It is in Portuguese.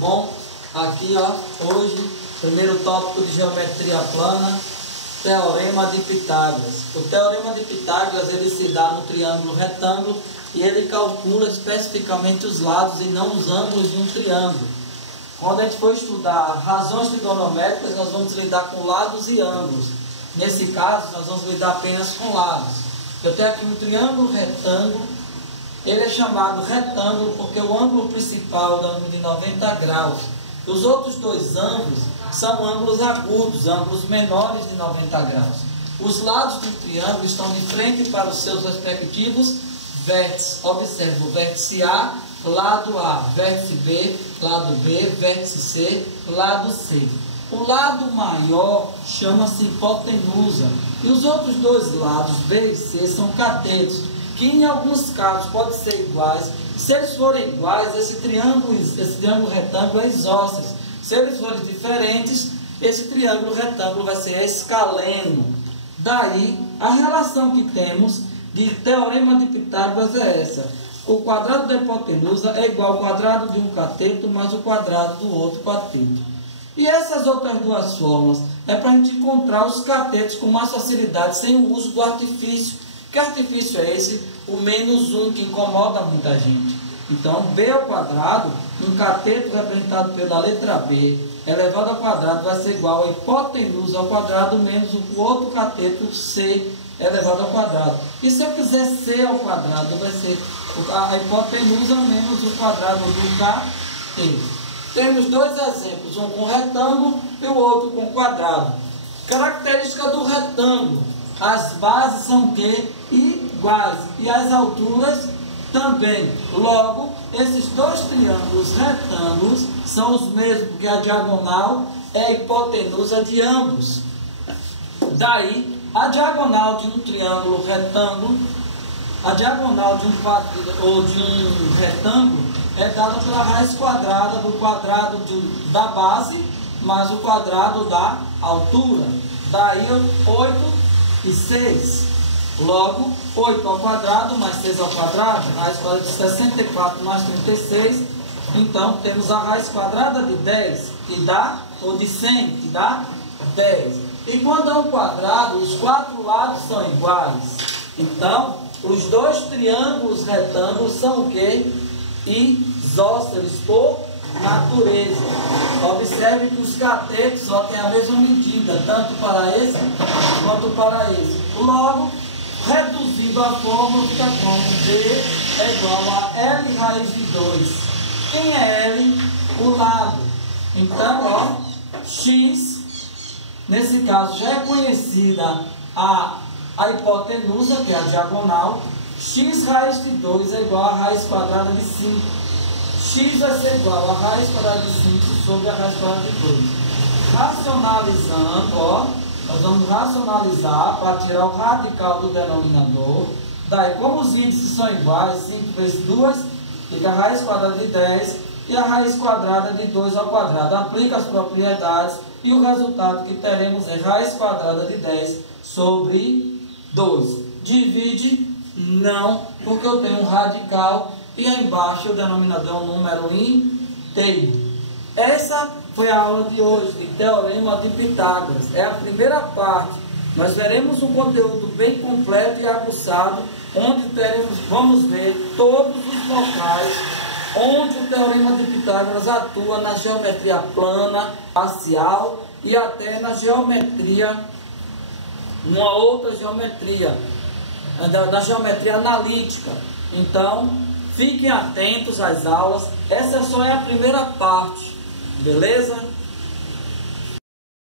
bom? Aqui, ó, hoje, primeiro tópico de geometria plana, Teorema de Pitágoras. O Teorema de Pitágoras, ele se dá no triângulo retângulo e ele calcula especificamente os lados e não os ângulos de um triângulo. Quando a gente for estudar razões trigonométricas, nós vamos lidar com lados e ângulos. Nesse caso, nós vamos lidar apenas com lados. Eu tenho aqui um triângulo retângulo. Ele é chamado retângulo porque o ângulo principal dá de 90 graus. Os outros dois ângulos são ângulos agudos, ângulos menores de 90 graus. Os lados do triângulo estão de frente para os seus respectivos vértices. Observe o vértice A, lado A, vértice B, lado B, vértice C, lado C. O lado maior chama-se hipotenusa e os outros dois lados, B e C, são catetos, que em alguns casos podem ser iguais. Se eles forem iguais, esse triângulo retângulo é isósceles. Se eles forem diferentes, esse triângulo retângulo vai ser escaleno. Daí, a relação que temos de Teorema de Pitágoras é essa. O quadrado da hipotenusa é igual ao quadrado de um cateto mais o quadrado do outro cateto. E essas outras duas fórmulas é para a gente encontrar os catetos com mais facilidade, sem o uso do artifício. Que artifício é esse? O menos 1, que incomoda muita gente. Então, B ao quadrado, um cateto representado pela letra B, elevado ao quadrado, vai ser igual a hipotenusa ao quadrado menos o outro cateto C elevado ao quadrado. E se eu quiser C ao quadrado, vai ser a hipotenusa menos o quadrado do cateto. Temos dois exemplos, um com retângulo e o outro com quadrado. Característica do retângulo: as bases são iguais e as alturas também. Logo, esses dois triângulos retângulos são os mesmos, porque a diagonal é a hipotenusa de ambos. Daí, a diagonal de um triângulo retângulo, a diagonal de um quadrado ou de um retângulo é dada pela raiz quadrada do quadrado da base mais o quadrado da altura. Daí 8 e 6. Logo, 8 ao quadrado mais 6 ao quadrado, raiz quadrada de 64 mais 36. Então, temos a raiz quadrada de 10, que dá, ou de 100, que dá 10. E quando é um quadrado, os quatro lados são iguais. Então, os dois triângulos retângulos são o quê? Isósceles por natureza. Observe que os catetos só têm a mesma medida, tanto para esse quanto para esse. Logo, reduzindo a fórmula, fica como B é igual a L raiz de 2. Quem é L? O lado. Então, ó, X, nesse caso já é conhecida a hipotenusa, que é a diagonal. X raiz de 2 é igual a raiz quadrada de 5. X vai ser igual a raiz quadrada de 5 sobre a raiz quadrada de 2. Racionalizando, ó, nós vamos racionalizar para tirar o radical do denominador. Daí, como os índices são iguais, 5 vezes 2 fica a raiz quadrada de 10 e a raiz quadrada de 2 ao quadrado. Aplica as propriedades e o resultado que teremos é raiz quadrada de 10 sobre 2. Divide? Não, porque eu tenho um radical e aí embaixo o denominador é um número inteiro. Essa foi a aula de hoje de Teorema de Pitágoras. É a primeira parte. Nós veremos um conteúdo bem completo e aguçado, onde vamos ver todos os locais onde o Teorema de Pitágoras atua na geometria plana, parcial e até na geometria, uma outra geometria, da geometria analítica. Então, fiquem atentos às aulas. Essa só é a primeira parte, beleza?